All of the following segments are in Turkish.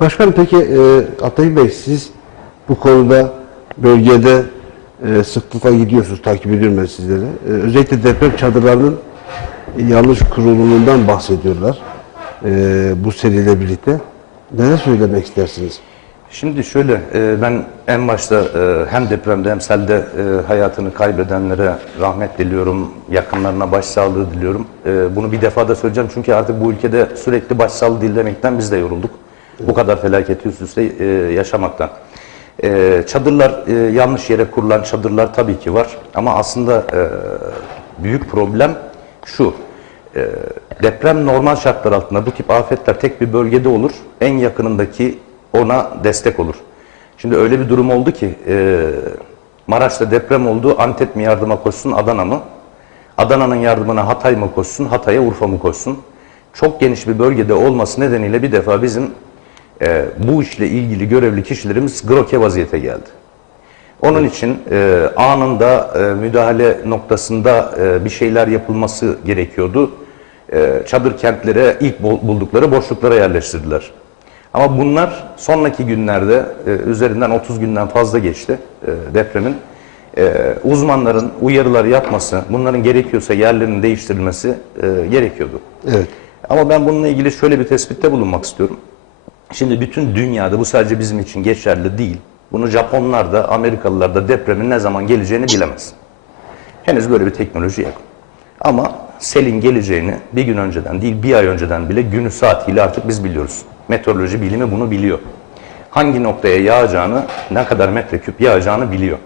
Başkanım peki e, Atay Bey siz bu konuda bölgede e, sıklıkla gidiyorsunuz, takip ediyorum ben sizleri. E, özellikle deprem çadırlarının yanlış kurulumundan bahsediyorlar e, bu seriyle birlikte. Neler söylemek istersiniz? Şimdi şöyle, e, ben en başta e, hem depremde hem selde e, hayatını kaybedenlere rahmet diliyorum, yakınlarına başsağlığı diliyorum. E, Bunu bir defa da söyleyeceğim çünkü artık bu ülkede sürekli başsağlığı dilemekten biz de yorulduk. Bu kadar felaketi üst üste e, yaşamaktan. E, Çadırlar, e, yanlış yere kurulan çadırlar tabii ki var ama aslında e, büyük problem şu. E, deprem normal şartlar altında bu tip afetler tek bir bölgede olur. En yakınındaki ona destek olur. Şimdi öyle bir durum oldu ki e, Maraş'ta deprem oldu. Antep mi yardıma koşsun Adana mı? Adana'nın yardımına Hatay mı koşsun, Hatay'a Urfa mı koşsun? Çok geniş bir bölgede olması nedeniyle bir defa bizim e, bu işle ilgili görevli kişilerimiz groke vaziyete geldi. Onun için e, anında e, müdahale noktasında e, bir şeyler yapılması gerekiyordu. E, çadır kentlere ilk bul- buldukları boşluklara yerleştirdiler. Ama bunlar sonraki günlerde e, üzerinden 30 günden fazla geçti e, depremin. E, uzmanların uyarılar yapması, bunların gerekiyorsa yerlerinin değiştirilmesi e, gerekiyordu. Evet. Ama ben bununla ilgili şöyle bir tespitte bulunmak istiyorum. Şimdi bütün dünyada bu sadece bizim için geçerli değil. Bunu Japonlar da Amerikalılar da depremin ne zaman geleceğini bilemez. Henüz böyle bir teknoloji yok. Ama selin geleceğini bir gün önceden değil bir ay önceden bile günü saatiyle artık biz biliyoruz. Meteoroloji bilimi bunu biliyor. Hangi noktaya yağacağını, ne kadar metreküp yağacağını biliyor.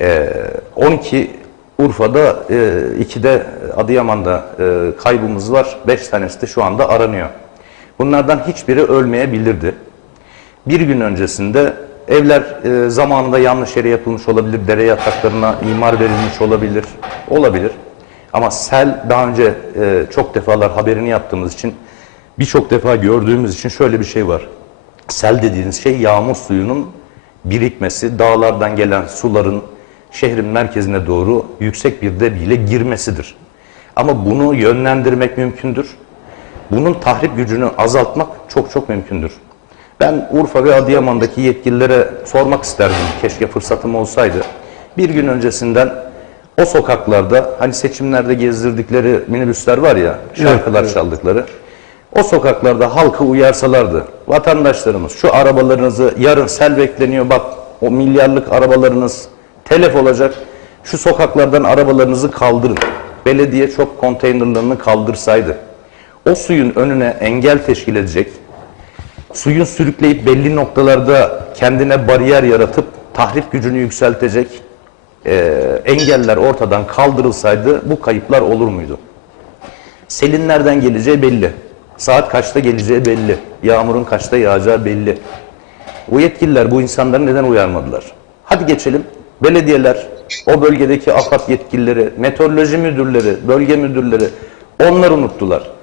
Ee, 12 Urfa'da, e, 2'de Adıyaman'da e, kaybımız var. 5 tanesi de şu anda aranıyor. Bunlardan hiçbiri ölmeyebilirdi. Bir gün öncesinde evler e, zamanında yanlış yere yapılmış olabilir, dere yataklarına imar verilmiş olabilir, olabilir. Ama sel daha önce e, çok defalar haberini yaptığımız için, birçok defa gördüğümüz için şöyle bir şey var. Sel dediğiniz şey yağmur suyunun birikmesi, dağlardan gelen suların şehrin merkezine doğru yüksek bir debiyle girmesidir. Ama bunu yönlendirmek mümkündür. Bunun tahrip gücünü azaltmak çok çok mümkündür. Ben Urfa ve Adıyaman'daki yetkililere sormak isterdim keşke fırsatım olsaydı. Bir gün öncesinden o sokaklarda hani seçimlerde gezdirdikleri minibüsler var ya şarkılar çaldıkları. O sokaklarda halkı uyarsalardı. Vatandaşlarımız şu arabalarınızı yarın sel bekleniyor bak o milyarlık arabalarınız telef olacak. Şu sokaklardan arabalarınızı kaldırın. Belediye çok konteynerlarını kaldırsaydı. O suyun önüne engel teşkil edecek, suyun sürükleyip belli noktalarda kendine bariyer yaratıp tahrip gücünü yükseltecek e, engeller ortadan kaldırılsaydı bu kayıplar olur muydu? Selin nereden geleceği belli. Saat kaçta geleceği belli. Yağmurun kaçta yağacağı belli. Bu yetkililer bu insanları neden uyarmadılar? Hadi geçelim. Belediyeler, o bölgedeki AFAD yetkilileri, meteoroloji müdürleri, bölge müdürleri onlar unuttular.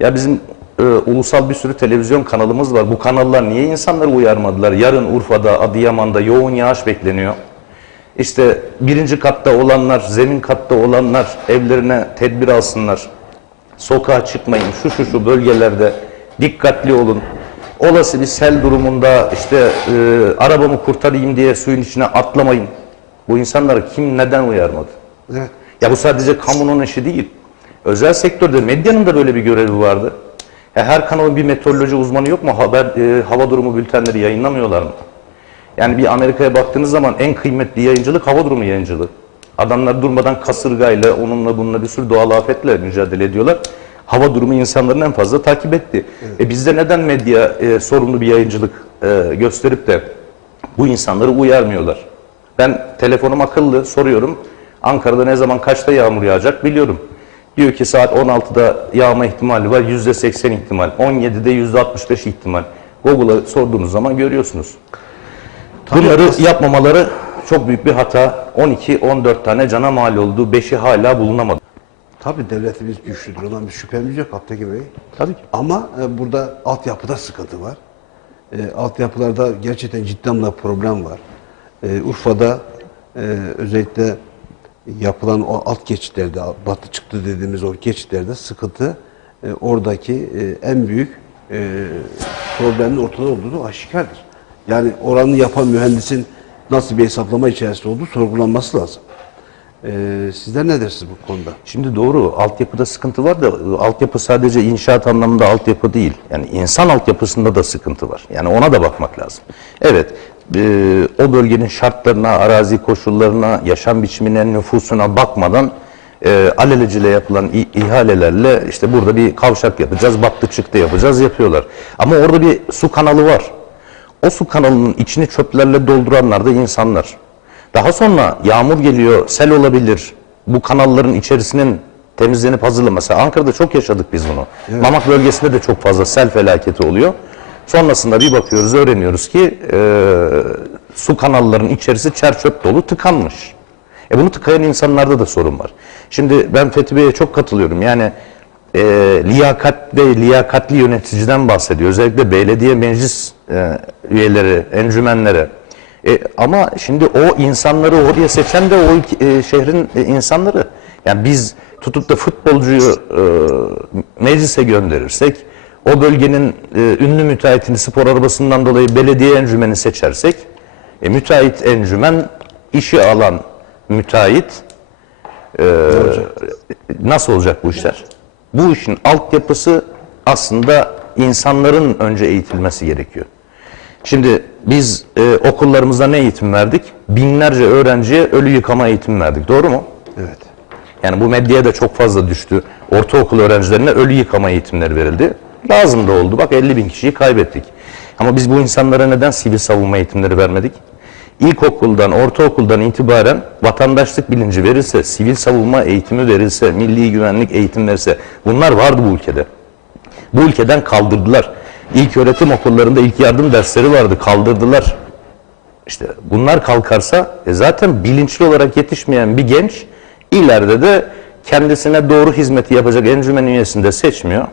Ya bizim e, ulusal bir sürü televizyon kanalımız var. Bu kanallar niye insanları uyarmadılar? Yarın Urfa'da, Adıyaman'da yoğun yağış bekleniyor. İşte birinci katta olanlar, zemin katta olanlar evlerine tedbir alsınlar. Sokağa çıkmayın, şu şu şu bölgelerde dikkatli olun. Olası bir sel durumunda işte e, arabamı kurtarayım diye suyun içine atlamayın. Bu insanları kim neden uyarmadı? Evet. Ya bu sadece kamunun işi değil. Özel sektörde medyanın da böyle bir görevi vardı. Ya her kanalın bir meteoroloji uzmanı yok mu? Haber e, hava durumu bültenleri yayınlamıyorlar mı? Yani bir Amerika'ya baktığınız zaman en kıymetli yayıncılık hava durumu yayıncılığı. Adamlar durmadan kasırgayla, onunla bununla bir sürü doğal afetle mücadele ediyorlar. Hava durumu insanların en fazla takip etti. E bizde neden medya e, sorumlu bir yayıncılık e, gösterip de bu insanları uyarmıyorlar? Ben telefonum akıllı soruyorum. Ankara'da ne zaman kaçta yağmur yağacak biliyorum. Diyor ki saat 16'da yağma ihtimali var %80 ihtimal. 17'de %65 ihtimal. Google'a sorduğunuz zaman görüyorsunuz. Bunları yapmamaları çok büyük bir hata. 12-14 tane cana mal oldu. 5'i hala bulunamadı. Tabii devletimiz güçlüdür. Ondan bir şüphemiz yok Abdülhakim Bey. Tabii ki. Ama e, burada altyapıda sıkıntı var. E, altyapılarda gerçekten ciddi anlamda problem var. E, Urfa'da e, özellikle yapılan o alt geçitlerde, batı çıktı dediğimiz o geçitlerde sıkıntı e, oradaki e, en büyük e, problemin ortada olduğu aşikardır. Yani oranı yapan mühendisin nasıl bir hesaplama içerisinde olduğu sorgulanması lazım. E, sizler ne dersiniz bu konuda? Şimdi doğru altyapıda sıkıntı var da altyapı sadece inşaat anlamında altyapı değil. Yani insan altyapısında da sıkıntı var. Yani ona da bakmak lazım. Evet e, o bölgenin şartlarına, arazi koşullarına, yaşam biçimine, nüfusuna bakmadan e, alelacele yapılan ihalelerle işte burada bir kavşak yapacağız, battı çıktı yapacağız yapıyorlar. Ama orada bir su kanalı var. O su kanalının içini çöplerle dolduranlar da insanlar. Daha sonra yağmur geliyor, sel olabilir. Bu kanalların içerisinin temizlenip hazırlaması. Ankara'da çok yaşadık biz bunu. Mamak bölgesinde de çok fazla sel felaketi oluyor. Sonrasında bir bakıyoruz, öğreniyoruz ki e, su kanallarının içerisi çer çöp dolu tıkanmış. E bunu tıkayan insanlarda da sorun var. Şimdi ben Fethi Bey'e çok katılıyorum. Yani e, liyakat ve liyakatli yöneticiden bahsediyor. Özellikle belediye meclis e, üyeleri, encümenlere. E, ama şimdi o insanları oraya seçen de o e, şehrin e, insanları. Yani biz tutup da futbolcuyu e, meclise gönderirsek, o bölgenin e, ünlü müteahhitini spor arabasından dolayı belediye encümeni seçersek, e, müteahhit encümen işi alan müteahhit nasıl olacak bu işler? Bu işin altyapısı aslında insanların önce eğitilmesi gerekiyor. Şimdi biz e, okullarımızda ne eğitim verdik? Binlerce öğrenciye ölü yıkama eğitimi verdik. Doğru mu? Evet. Yani bu medyaya da çok fazla düştü. Ortaokul öğrencilerine ölü yıkama eğitimleri verildi. Lazım da oldu. Bak 50 bin kişiyi kaybettik. Ama biz bu insanlara neden sivil savunma eğitimleri vermedik? İlkokuldan, ortaokuldan itibaren vatandaşlık bilinci verilse, sivil savunma eğitimi verilse, milli güvenlik eğitim verilse, bunlar vardı bu ülkede. Bu ülkeden kaldırdılar. İlk öğretim okullarında ilk yardım dersleri vardı, kaldırdılar. İşte bunlar kalkarsa e zaten bilinçli olarak yetişmeyen bir genç ileride de kendisine doğru hizmeti yapacak encümen üyesini de seçmiyor.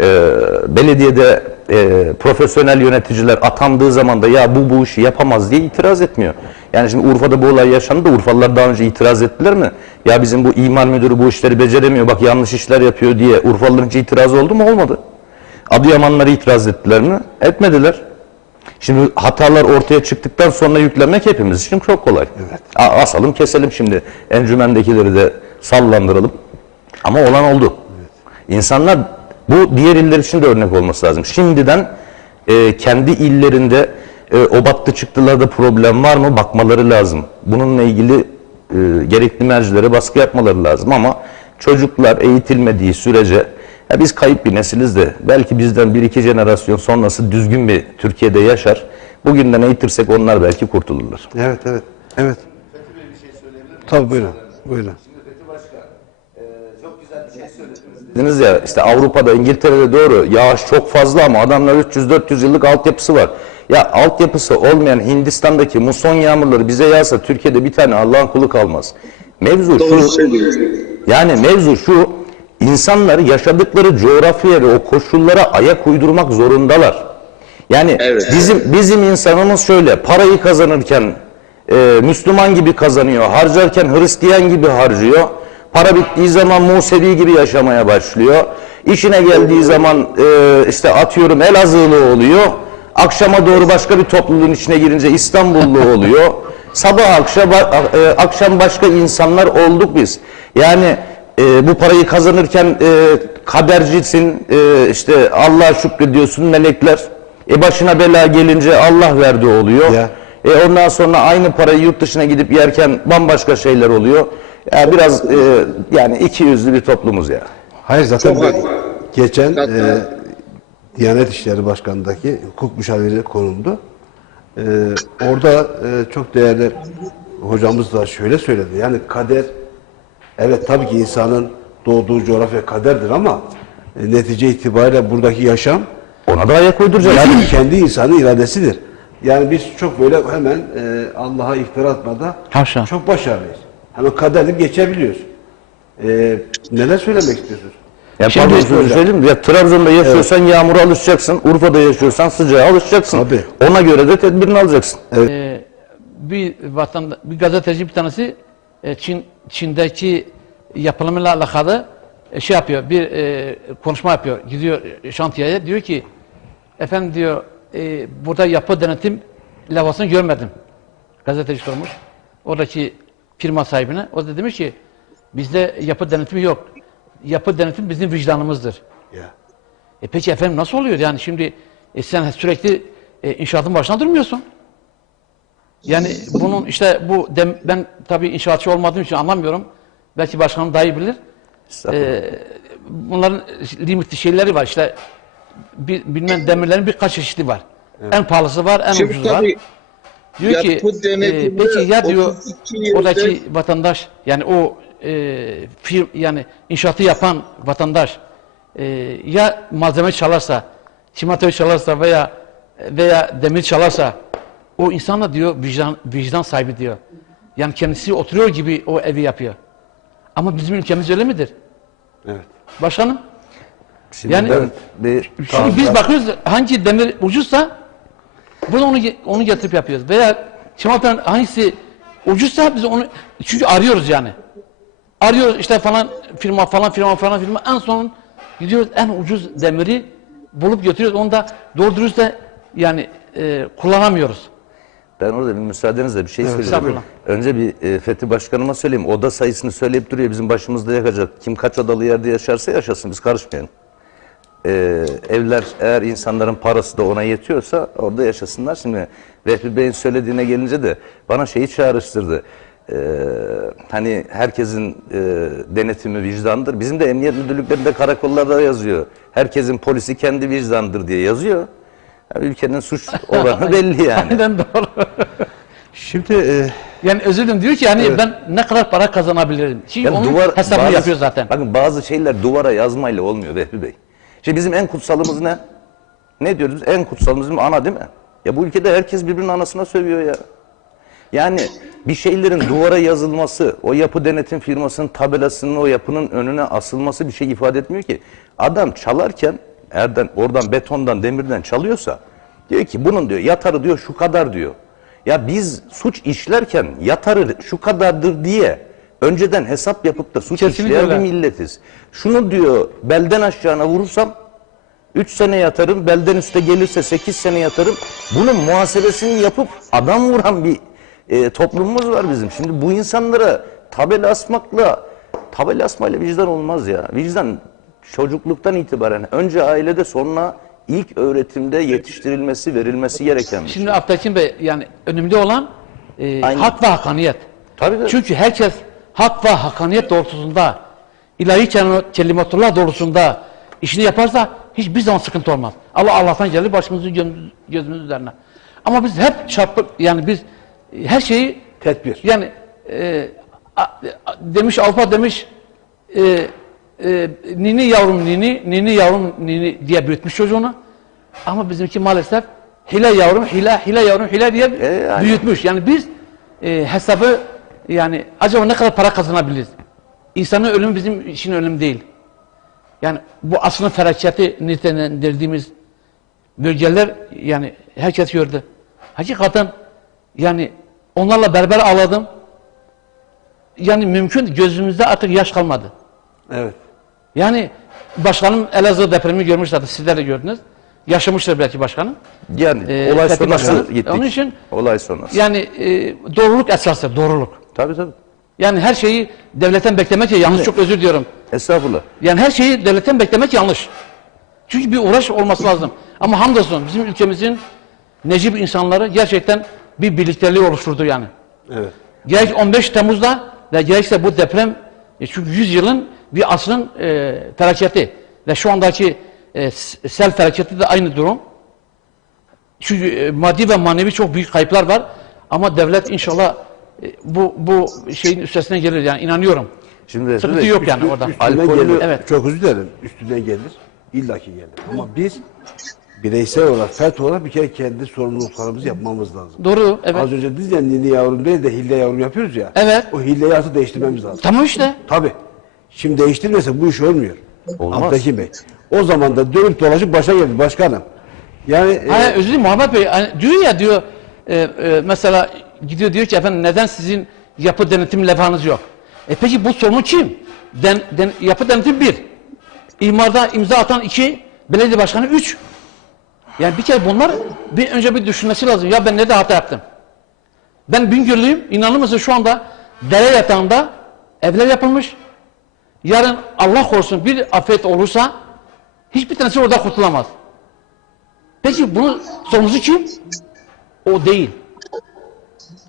Ee, belediyede e, profesyonel yöneticiler atandığı zaman da ya bu bu işi yapamaz diye itiraz etmiyor. Yani şimdi Urfa'da bu olay yaşandı da Urfalılar daha önce itiraz ettiler mi? Ya bizim bu imar müdürü bu işleri beceremiyor bak yanlış işler yapıyor diye Urfalıların hiç itiraz oldu mu? Olmadı. Adıyamanları itiraz ettiler mi? Etmediler. Şimdi hatalar ortaya çıktıktan sonra yüklemek hepimiz için çok kolay. A- Asalım keselim şimdi encümendekileri de sallandıralım. Ama olan oldu. İnsanlar bu diğer iller için de örnek olması lazım. Şimdiden e, kendi illerinde e, o battı çıktılarda problem var mı bakmaları lazım. Bununla ilgili e, gerekli mercilere baskı yapmaları lazım ama çocuklar eğitilmediği sürece ya biz kayıp bir nesiliz de belki bizden bir iki jenerasyon sonrası düzgün bir Türkiye'de yaşar. Bugünden eğitirsek onlar belki kurtulurlar. Evet, evet. Evet. Tabii buyurun. Buyurun. Dediniz ya işte Avrupa'da İngiltere'de doğru yağış çok fazla ama adamlar 300-400 yıllık altyapısı var. Ya altyapısı olmayan Hindistan'daki muson yağmurları bize yağsa Türkiye'de bir tane Allah'ın kulu kalmaz. Mevzu Doğru şu yani mevzu şu insanlar yaşadıkları coğrafyaya ve o koşullara ayak uydurmak zorundalar. Yani Evet. bizim bizim insanımız şöyle parayı kazanırken e, Müslüman gibi kazanıyor, harcarken Hristiyan gibi harcıyor. Para bittiği zaman Musevi gibi yaşamaya başlıyor. İşine geldiği zaman e, işte atıyorum Elazığlı oluyor. Akşama doğru başka bir topluluğun içine girince İstanbullu oluyor. Sabah akşam, e, akşam başka insanlar olduk biz. Yani e, bu parayı kazanırken e, kadercisin, e, işte Allah'a şükrediyorsun melekler. E başına bela gelince Allah verdi oluyor. Ya. E ondan sonra aynı parayı yurt dışına gidip yerken bambaşka şeyler oluyor. Ya biraz e, yani iki yüzlü bir toplumuz ya. Hayır zaten Çok bu- geçen Zaten- e, Diyanet İşleri Başkanı'ndaki hukuk müşaviri konumdu. E, orada e, çok değerli hocamız da şöyle söyledi. Yani kader evet tabii ki insanın doğduğu coğrafya kaderdir ama e, netice itibariyle buradaki yaşam Ona da ayak uyduracağız. yani kendi insanın iradesidir. Yani biz çok böyle hemen e, Allah'a iftira atmada Haşa. çok başarılıyız. Hemen kader deyip geçebiliyoruz. E, neler söylemek istiyorsunuz? Ya Şimdi- pardon söyleyeyim mi? Ya Trabzon'da yaşıyorsan yağmura alışacaksın. Urfa'da yaşıyorsan sıcağa alışacaksın. Tabii. Ona göre de tedbirini alacaksın. Ee, bir vatanda, bir gazeteci bir tanesi e, Çin Çin'deki yapılımıyla alakalı e, şey yapıyor, bir e, konuşma yapıyor. Gidiyor şantiyeye diyor ki efendim diyor e, burada yapı denetim levhasını görmedim. Gazeteci sormuş. Oradaki firma sahibine. O da demiş ki bizde yapı denetimi yok. Yapı denetim bizim vicdanımızdır. Ya. E peki efendim nasıl oluyor? Yani şimdi e, sen sürekli e, inşaatın başına durmuyorsun. Yani bunun işte bu dem- ben tabii inşaatçı olmadığım için anlamıyorum. Belki başkanım daha iyi bilir. Estağfurullah. Bunların limitli şeyleri var. İşte bir, bilmem demirlerin birkaç çeşidi var. En pahalısı var, en Şimdi ucuzu var. Diyor ki e, peki ya diyor 32 yıldır- oradaki vatandaş yani o e, fir, yani inşaatı yapan vatandaş e, ya malzeme çalarsa, çimentoyu çalarsa veya veya demir çalarsa o insan da diyor vicdan vicdan sahibi diyor. Yani kendisi oturuyor gibi o evi yapıyor. Ama bizim ülkemiz öyle midir? Evet. Başkanım? Şimdi yani- ben bir Şimdi biz bakıyoruz hangi demir ucuzsa bunu onu onu getirip yapıyoruz. Veya çimentonun hangisi ucuzsa biz onu çünkü arıyoruz yani. Arıyoruz işte falan firma falan firma falan firma en son gidiyoruz en ucuz demiri bulup götürüyoruz. Onu da doğru dürüst de yani e, kullanamıyoruz. Ben orada bir müsaadenizle bir şey söyleyeceğim. estağfurullah. Önce bir e, Fethi Başkanıma söyleyeyim. Oda sayısını söyleyip duruyor. Bizim başımızda yakacak. Kim kaç odalı yerde yaşarsa yaşasın. Biz karışmayalım. E, evler eğer insanların parası da ona yetiyorsa orada yaşasınlar. Şimdi Vehbi Bey'in söylediğine gelince de bana şeyi çağrıştırdı. E, hani herkesin e, denetimi vicdandır. Bizim de emniyet müdürlüklerinde karakollarda yazıyor. Herkesin polisi kendi vicdandır diye yazıyor. Yani ülkenin suç oranı belli yani. Aynen doğru. Şimdi e, Yani özür dilerim diyor ki hani ben ne kadar para kazanabilirim. Şimdi Yani onun duvar- hesabını bazı- yapıyor zaten. Bakın bazı şeyler duvara yazmayla olmuyor Vehbi Bey. Şimdi bizim en kutsalımız ne? Ne diyoruz? En kutsalımız bizim ana değil mi? Ya bu ülkede herkes birbirinin anasına sövüyor ya. Yani bir şeylerin duvara yazılması, o yapı denetim firmasının tabelasının o yapının önüne asılması bir şey ifade etmiyor ki. Adam çalarken erden oradan betondan demirden çalıyorsa diyor ki bunun diyor yatarı diyor şu kadar diyor. Ya biz suç işlerken yatarı şu kadardır diye önceden hesap yapıp da suç Kesinlikle işleyen bir öyle. milletiz. Şunu diyor belden aşağına vurursam 3 sene yatarım, belden üste gelirse 8 sene yatarım. Bunun muhasebesini yapıp adam vuran bir e, toplumumuz var bizim. Şimdi bu insanlara tabela asmakla, tabela asmayla vicdan olmaz ya. Vicdan çocukluktan itibaren önce ailede sonra ilk öğretimde yetiştirilmesi, verilmesi gereken bir şey. Şimdi Abdülhakim Bey yani önemli olan e, hak ve hakaniyet. Tabii tabii. Çünkü herkes hak ve hakaniyet doğrultusunda ilahi kelim- kelimetullah doğrultusunda işini yaparsa hiçbir zaman sıkıntı olmaz. Allah Allah'tan gelir başımızın gözümüz, gözümüz üzerine. Ama biz hep çarpık yani biz e, her şeyi Tedbir. yani e, a- a- demiş Avrupa demiş e, e, nini yavrum nini, nini yavrum nini diye büyütmüş çocuğunu. Ama bizimki maalesef hile yavrum hile, hile yavrum hile diye E, yani. büyütmüş. Yani biz e, hesabı yani acaba ne kadar para kazanabiliriz? İnsanın ölümü bizim için ölüm değil. Yani bu aslında felaketi nitelendirdiğimiz bölgeler yani herkes gördü. Hakikaten yani onlarla beraber ağladım. Yani mümkün gözümüzde artık yaş kalmadı. evet. Yani başkanım Elazığ depremi görmüş zaten sizler de gördünüz. Yaşamıştır belki başkanım. Yani Ee, olay sonrası Başkanım, gittik. onun için- olay sonrası. Yani e, doğruluk esastır, doğruluk. Tabii tabii. Yani her şeyi devletten beklemek ya yanlış çok özür diliyorum. Estağfurullah. Yani her şeyi devletten beklemek yanlış. Çünkü bir uğraş olması lazım. Ama hamdolsun bizim ülkemizin necip insanları gerçekten bir birlikteliği oluşturdu yani. Evet. Gerek 15 Temmuz'da ve gerekse bu deprem e, çünkü 100 yılın bir asrın e, felaketi ve şu andaki e, sel felaketi de aynı durum. Çünkü e, maddi ve manevi çok büyük kayıplar var ama devlet inşallah e, bu bu şeyin üstesinden gelir yani inanıyorum. Şimdi Sıkıntı yok yani orada. Gelir. Evet. Çok özür dilerim. Üstünden gelir. İlla ki gelir. Ama biz bireysel olarak, fert olarak bir kere kendi sorumluluklarımızı yapmamız lazım. Doğru evet. Az önce dediniz ya nini yavrum değil de hille yavrum yapıyoruz ya. Evet. O hilleyi artık değiştirmemiz lazım. Tamam işte. Tabii. Şimdi değiştirmese bu iş olmuyor. Olmaz. Abdülhakim Bey. O zaman da dönüp dolaşıp başa geldi başkanım. Yani e, Hayır özür dilerim Muhammed Bey hani diyor ya diyor e, e, mesela gidiyor diyor ki efendim neden sizin yapı denetim levhanız yok? E peki bu sorunu kim? Den, den- yapı denetim bir. İmarda imza atan iki, belediye başkanı üç. Yani bir kere bunlar bir önce bir düşünmesi lazım. Ya ben ne de hata yaptım. Ben Bingöllüyüm. İnanır mısın şu anda dere yatağında evler yapılmış. Yarın Allah korusun bir afet olursa hiçbir tanesi orada kurtulamaz. Peki bunun sorumlusu kim? O değil.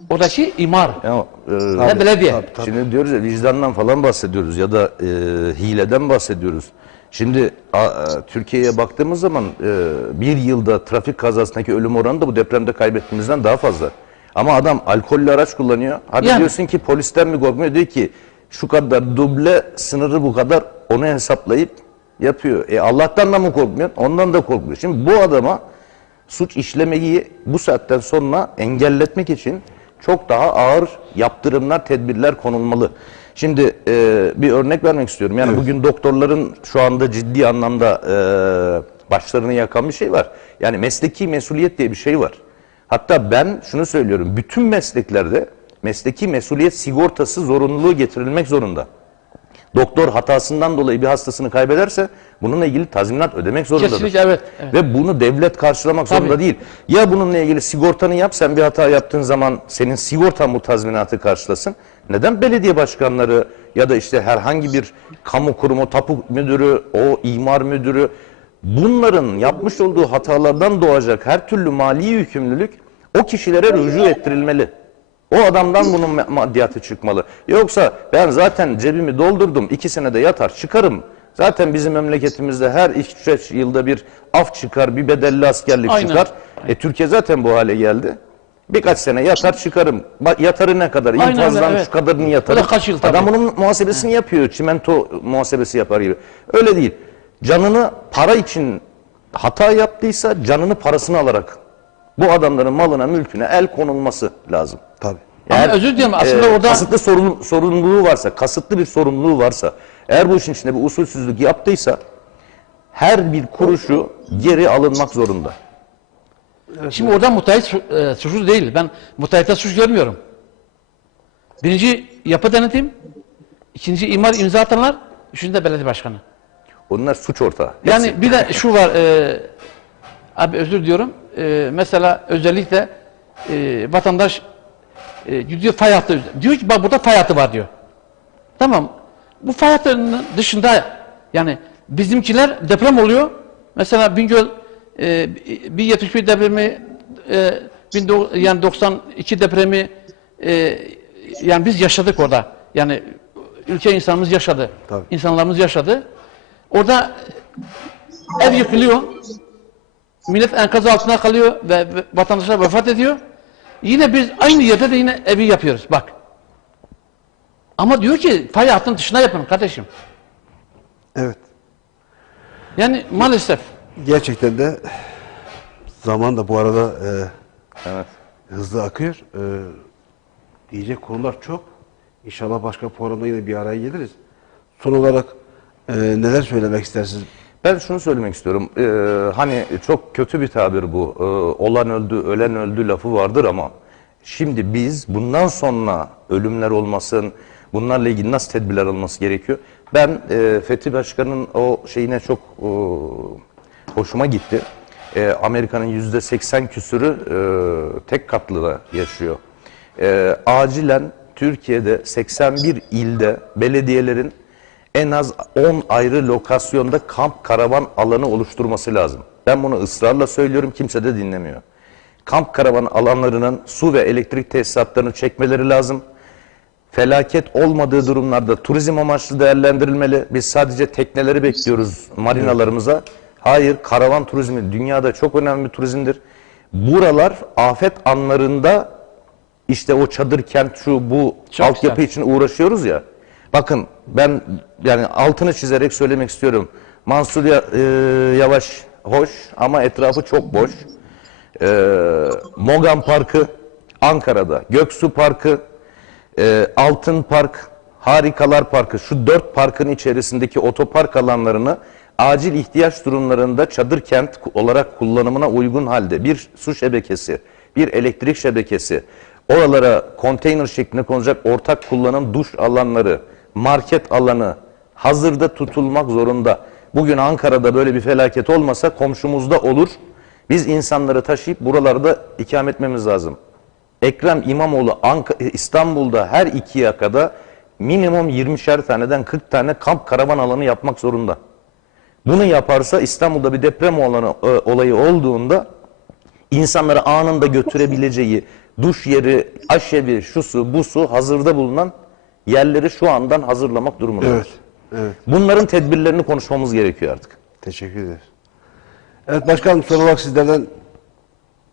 Oradaki imar. Ya, e, Ve belediye. tabii, tabii. Şimdi diyoruz ya vicdandan falan bahsediyoruz ya da e, hileden bahsediyoruz. Şimdi a- Türkiye'ye baktığımız zaman e, bir yılda trafik kazasındaki ölüm oranı da bu depremde kaybettiğimizden daha fazla. Ama adam alkollü araç kullanıyor. Hadi Yani. diyorsun ki polisten mi korkmuyor? Diyor ki şu kadar duble sınırı bu kadar onu hesaplayıp yapıyor. E Allah'tan da mı korkmuyor? Ondan da korkmuyor. Şimdi bu adama suç işlemeyi bu saatten sonra engelletmek için çok daha ağır yaptırımlar, tedbirler konulmalı. Şimdi e, bir örnek vermek istiyorum. Yani bugün doktorların şu anda ciddi anlamda e, başlarını yakan bir şey var. Yani mesleki mesuliyet diye bir şey var. Hatta ben şunu söylüyorum. Bütün mesleklerde mesleki mesuliyet sigortası zorunluluğu getirilmek zorunda. Doktor hatasından dolayı bir hastasını kaybederse bununla ilgili tazminat ödemek zorundadır. Kesinlikle evet, evet. Ve bunu devlet karşılamak zorunda Tabii. değil. Ya bununla ilgili sigortanı yap, sen bir hata yaptığın zaman senin sigortan bu tazminatı karşılasın. Neden belediye başkanları ya da işte herhangi bir kamu kurumu, tapu müdürü, o imar müdürü bunların yapmış olduğu hatalardan doğacak her türlü mali yükümlülük o kişilere rücu ettirilmeli. O adamdan bunun ma- maddiyatı çıkmalı. Yoksa ben zaten cebimi doldurdum, iki senede yatar çıkarım. Zaten bizim memleketimizde her 2-3 yılda bir af çıkar, bir bedelli askerlik Aynen. çıkar. E Türkiye zaten bu hale geldi. Birkaç sene yatar çıkarım. Yatarı ne kadar? Aynen öyle, İnfazdan evet. şu kadarını yatarım. Kaç yıl tabii. Adam bunun muhasebesini yapıyor. Çimento muhasebesi yapar gibi. Öyle değil. Canını para için hata yaptıysa canını parasını alarak bu adamların malına mülküne el konulması lazım. Tabii. Ama özür dilerim, aslında orada- kasıtlı sorun, sorumluluğu varsa, kasıtlı bir sorumluluğu varsa, eğer bu işin içinde bir usulsüzlük yaptıysa her bir kuruşu geri alınmak zorunda. Şimdi orada su- e, suçlu değil. Ben muhtahite suç görmüyorum. Birinci yapı denetim, ikinci imar imza atanlar, üçüncü de belediye başkanı. Onlar suç ortağı. Yani bir de şu var, e, abi özür diliyorum. E, mesela özellikle e, vatandaş e, gidiyor fay hattı, diyor ki bak burada fay hattı var diyor. Tamam, bu fay hattının dışında yani bizimkiler deprem oluyor. Mesela Bingöl e, bir 71 depremi, e, 19 yani 92 depremi e, yani biz yaşadık orada. Yani ülke insanımız yaşadı. Tabii. İnsanlarımız yaşadı. Orada ev yıkılıyor. Millet enkaz altına kalıyor ve, ve vatandaşlar vefat ediyor. Yine biz aynı yerde de yine evi yapıyoruz. Bak. Ama diyor ki fay hattının dışına yapın kardeşim. Evet. Yani maalesef. Gerçekten de zaman da bu arada e, Evet. hızlı akıyor. E, diyecek konular çok. İnşallah başka programda yine bir araya geliriz. Son olarak e, neler söylemek istersiniz? Ben şunu söylemek istiyorum. Ee, hani çok kötü bir tabir bu. Ee, olan öldü, ölen öldü lafı vardır ama şimdi biz bundan sonra ölümler olmasın, bunlarla ilgili nasıl tedbirler alınması gerekiyor? Ben e, Fethi Başkan'ın o şeyine çok e, hoşuma gitti. E, Amerika'nın yüzde 80 küsürü e, tek katlıda yaşıyor. E, acilen Türkiye'de 81 ilde belediyelerin en az 10 ayrı lokasyonda kamp karavan alanı oluşturması lazım. Ben bunu ısrarla söylüyorum, kimse de dinlemiyor. Kamp karavan alanlarının su ve elektrik tesisatlarını çekmeleri lazım. Felaket olmadığı durumlarda turizm amaçlı değerlendirilmeli. Biz sadece tekneleri bekliyoruz marinalarımıza. Hayır, karavan turizmi dünyada çok önemli bir turizmdir. Buralar afet anlarında işte o çadır kent şu bu Çok altyapı güzel. için uğraşıyoruz ya. Bakın ben yani altını çizerek söylemek istiyorum. Mansur e, Yavaş hoş ama etrafı çok boş. E, Mogan Parkı Ankara'da, Göksu Parkı, e, Altın Park, Harikalar Parkı şu dört parkın içerisindeki otopark alanlarını acil ihtiyaç durumlarında çadır kent olarak kullanımına uygun halde bir su şebekesi, bir elektrik şebekesi, oralara konteyner şeklinde konacak ortak kullanım duş alanları, market alanı hazırda tutulmak zorunda. Bugün Ankara'da böyle bir felaket olmasa komşumuzda olur. Biz insanları taşıyıp buralarda ikamet etmemiz lazım. Ekrem İmamoğlu Ank- İstanbul'da her iki yakada minimum 20'şer taneden 40 tane kamp karavan alanı yapmak zorunda. Bunu yaparsa İstanbul'da bir deprem olanı, e, olayı olduğunda insanları anında götürebileceği duş yeri, aşevi, şu su, bu su hazırda bulunan yerleri şu andan hazırlamak durumunda. Evet. Evet. Bunların tedbirlerini konuşmamız gerekiyor artık. Teşekkür ederiz. Evet başkanım soru olarak sizlerden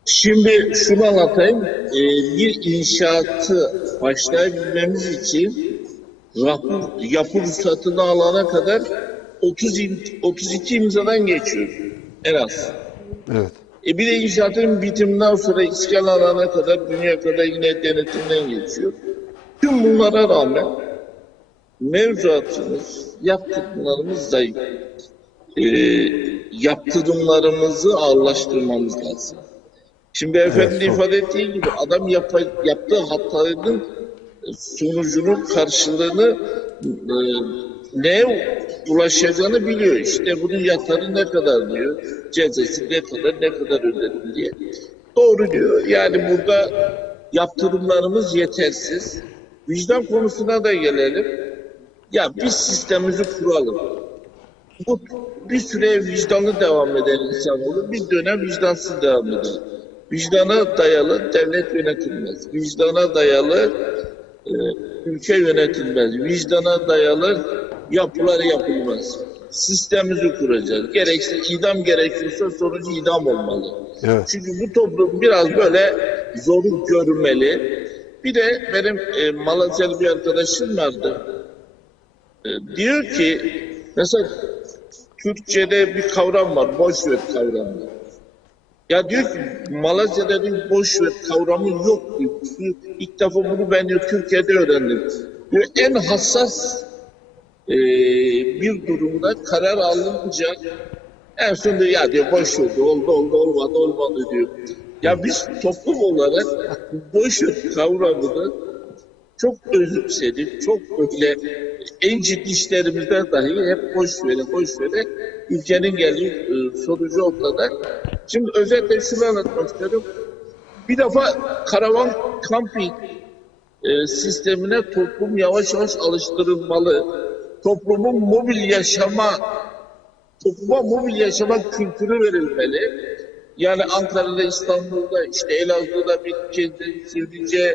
Şimdi şunu anlatayım. Ee, bir inşaatı başlayabilmemiz için rapor, yapı ruhsatını alana kadar 30 im- 32 imzadan geçiyor en az. evet. E bir de inşaatın bitiminden sonra iskan alana kadar dünya kadar yine denetimden geçiyor. Tüm bunlara rağmen mevzuatımız, yaptırımlarımız zayıf. Ee, yaptırımlarımızı ağırlaştırmamız lazım. Şimdi efendi ifade ettiği gibi adam yapa, yaptığı hataların sonucunu, karşılığını e, neye ulaşacağını biliyor. İşte bunun yatarı ne kadar diyor, cezası ne kadar, ne kadar ödedim diye. Doğru diyor. Yani burada yaptırımlarımız yetersiz. Vicdan konusuna da gelelim. Ya biz sistemimizi kuralım. Bu bir süre vicdanlı devam eden insan olur, bir dönem vicdansız devam eder. Vicdana dayalı devlet yönetilmez. Vicdana dayalı e, ülke yönetilmez. Vicdana dayalı yapılar yapılmaz. Sistemimizi kuracağız. Gerekse idam gerekiyorsa sonucu idam olmalı. Evet. Çünkü bu toplum biraz böyle zoru görmeli. Bir de benim e, Malatyalı bir arkadaşım vardı. E, diyor ki mesela Türkçe'de bir kavram var. Boş ver kavramı. Ya diyor ki Malazya'da bir boş ver kavramı yok diyor. İlk defa bunu ben diyor, Türkiye'de öğrendim. Diyor, en hassas e, bir durumda karar alınca en son diyor ya diyor boş diyor, oldu oldu olmadı olmadı diyor. Ya biz toplum olarak bu ver kavramını çok özümsedik, çok böyle en ciddi işlerimizde dahi hep boş vere, boş vere ülkenin geldiği e, sonucu ortada. Şimdi özetle şunu anlatmak istiyorum. Bir defa karavan kamping e, sistemine toplum yavaş yavaş alıştırılmalı. Toplumun mobil yaşama topluma mobil yaşama kültürü verilmeli. Yani Ankara'da, İstanbul'da, işte Elazığ'da, Bitki'de, Sivrice,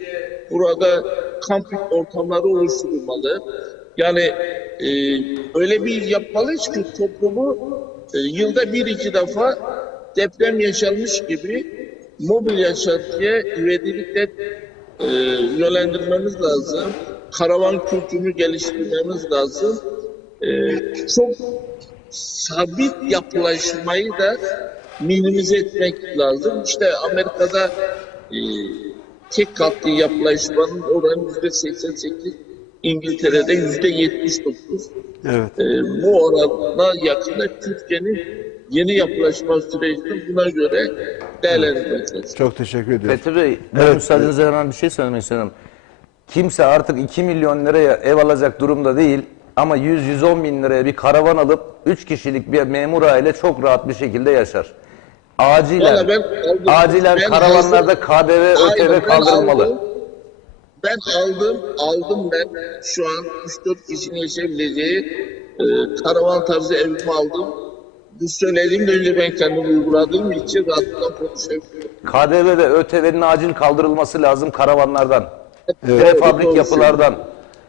burada kamping ortamları oluşturulmalı. Yani e, öyle bir yapmalıyız ki toplumu e, yılda bir iki defa deprem yaşanmış gibi mobil yaşantıya ivedilikle e, yönlendirmemiz lazım. Karavan kültürünü geliştirmemiz lazım. E, çok sabit yapılaşmayı da minimize etmek lazım. İşte Amerika'da e, tek katlı yapılaşmanın oranı yüzde 88, İngiltere'de yüzde 79. Evet. E, bu orana yakında Türkiye'nin yeni yapılaşma sürecini buna göre değerlendirmek lazım. Çok teşekkür ediyorum. Fethi Bey, ben Evet. müsaadenizle hemen bir şey söylemek istiyorum. Kimse artık 2 milyon liraya ev alacak durumda değil ama 100-110 bin liraya bir karavan alıp 3 kişilik bir memur aile çok rahat bir şekilde yaşar. Acilen, ben aldım. acilen Ben karavanlarda aldım. KDV, Aynen, ÖTV ben kaldırılmalı. aldım. Ben aldım, aldım ben. Şu an 3-4 kişinin yaşayabileceği e, karavan tarzı evimi aldım. Bu söylediğimde önce ben kendim uyguladığım için rahatlıkla konuşabiliyorum. KDV ve ÖTV'nin acil kaldırılması lazım karavanlardan. Evet. Prefabrik yapılardan,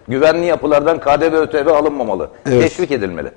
güvenli yapılardan KDV ÖTV alınmamalı. Evet. Teşvik edilmeli.